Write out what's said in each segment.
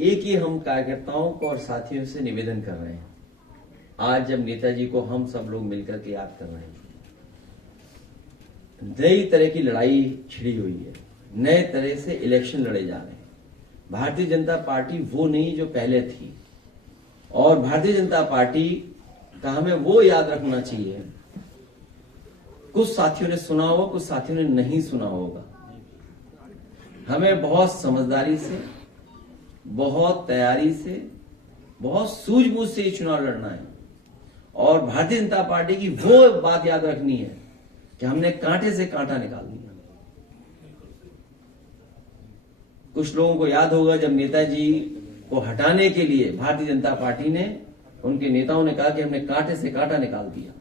एक ही हम कार्यकर्ताओं को और साथियों से निवेदन कर रहे हैं। आज जब नेताजी को हम सब लोग मिलकर के याद कर रहे हैं, नई तरह की लड़ाई छिड़ी हुई है, नए तरह से इलेक्शन लड़े जा रहे हैं। भारतीय जनता पार्टी वो नहीं जो पहले थी, और भारतीय जनता पार्टी का हमें वो याद रखना चाहिए। कुछ साथियों ने सुना होगा, कुछ साथियों ने नहीं सुना होगा। हमें बहुत समझदारी से, बहुत तैयारी से, बहुत सूझबूझ से ये चुनाव लड़ना है। और भारतीय जनता पार्टी की वो बात याद रखनी है कि हमने कांटे से कांटा निकाल दिया। कुछ लोगों को याद होगा जब नेताजी को हटाने के लिए भारतीय जनता पार्टी ने, उनके नेताओं ने कहा कि हमने कांटे से कांटा निकाल दिया।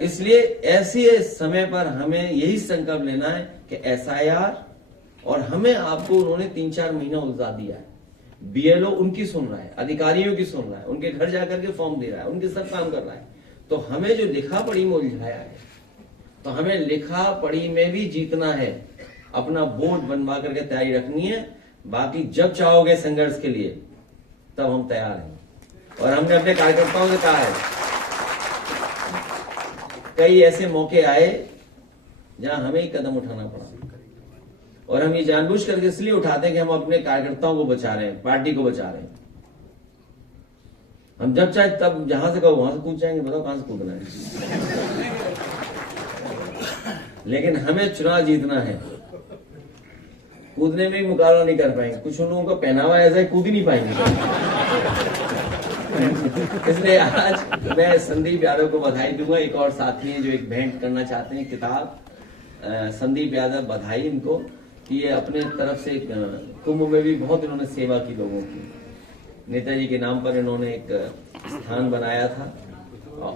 इसलिए ऐसे समय पर हमें यही संकल्प लेना है कि एसआईआर, और हमें आपको उन्होंने 3-4 महीना उलझा दिया है। बीएलओ उनकी सुन रहा है, अधिकारियों की सुन रहा है, उनके घर जाकर के फॉर्म दे रहा है, उनके सब काम कर रहा है। तो हमें जो लिखा पढ़ी में उलझाया है, तो हमें लिखा पढ़ी में भी जीतना है। अपना बोर्ड बनवा करके तैयारी रखनी है। बाकी जब चाहोगे संघर्ष के लिए, तब हम तैयार हैं। और हमने अपने कार्यकर्ताओं से कहा है, कई ऐसे मौके आए जहां हमें ही कदम उठाना पड़ा, और हम ये जानबूझ करके इसलिए उठाते हैं कि हम अपने कार्यकर्ताओं को बचा रहे हैं, पार्टी को बचा रहे हैं। हम जब चाहे तब जहां से कहो वहां से कूद जाएंगे। बताओ कहां से कूदना है? लेकिन हमें चुनाव जीतना है। कूदने में भी मुकाबला नहीं कर पाएंगे। कुछ लोगों का पहनावा ऐसा है, कूद ही नहीं पाएंगे। इसलिए आज मैं संदीप यादव को बधाई दूंगा। एक और साथी हैं जो एक भेंट करना चाहते हैं, किताब। संदीप यादव, बधाई इनको कि ये अपने तरफ से कुंभ में भी बहुत इन्होंने सेवा की लोगों की। नेताजी के नाम पर इन्होंने एक स्थान बनाया था,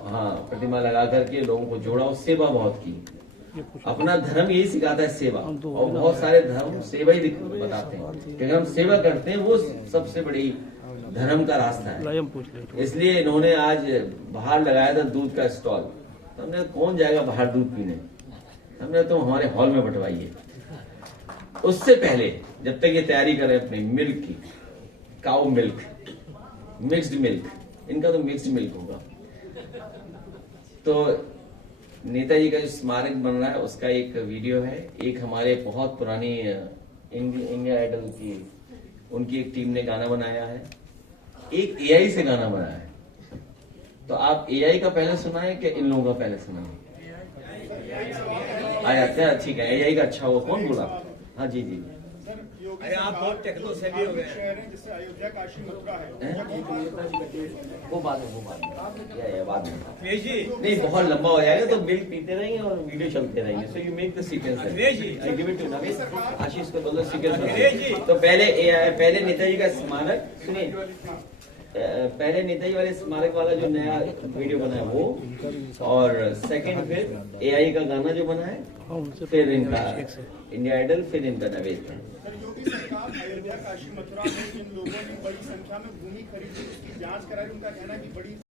हाँ, प्रतिमा लगा करके लोगों को जोड़ा और सेवा बहुत की। अपना धर्म यही सिखाता है, सेवा। और बहुत सारे धर्म सेवा ही बताते हैं कि अगर हम सेवा करते हैं, वो सबसे बड़ी धर्म का रास्ता है। इसलिए इन्होंने आज बाहर लगाया था दूध का स्टॉल। तो हमने कौन जाएगा बाहर दूध पीने, हमने तो हमारे हॉल में बंटवाइए। उससे पहले जब तक ये तैयारी करें अपनी मिल्क की, काऊ मिल्क, मिक्स्ड मिल्क, इनका तो मिक्स्ड मिल्क होगा। तो नेताजी का जो स्मारक बन रहा है उसका एक वीडियो है। एक हमारे बहुत पुरानी इंडिया आइडल की, उनकी एक टीम ने गाना बनाया है। एक एआई से गाना बनाया है। तो आप एआई का पहले सुना है कि इन लोगों का पहले सुना है? आ जाते हैं, ठीक है। एआई का अच्छा हुआ, कौन बोला? हाँ जी जी। अरे आप बहुत टेक्नो सेवी हो गए हैं। जैसे अयोध्या, काशी, मथुरा है। वो बाद में बाद में जी नहीं, बहुत लंबा हो जाएगा तो मिल्क पीते रहेंगे और वीडियो चलते रहेंगे। So you make the sequence. I give it to Naveen. Ashish को बोलो सीक्वेंस। तो पहले नेताजी का स्मारक सुनिए। पहले नेताजी वाले स्मारक वाला जो नया वीडियो बना है वो, और सेकंड फिर एआई का गाना जो बना है, फिर इनका इंडिया आइडल, फिर इनका नवेद। योगी सरकार अयोध्या, काशी, मथुरा में जिन लोगों ने बड़ी संख्या में भूमि खरीदी, उसकी जांच कराई। उनका कहना है कि बड़ी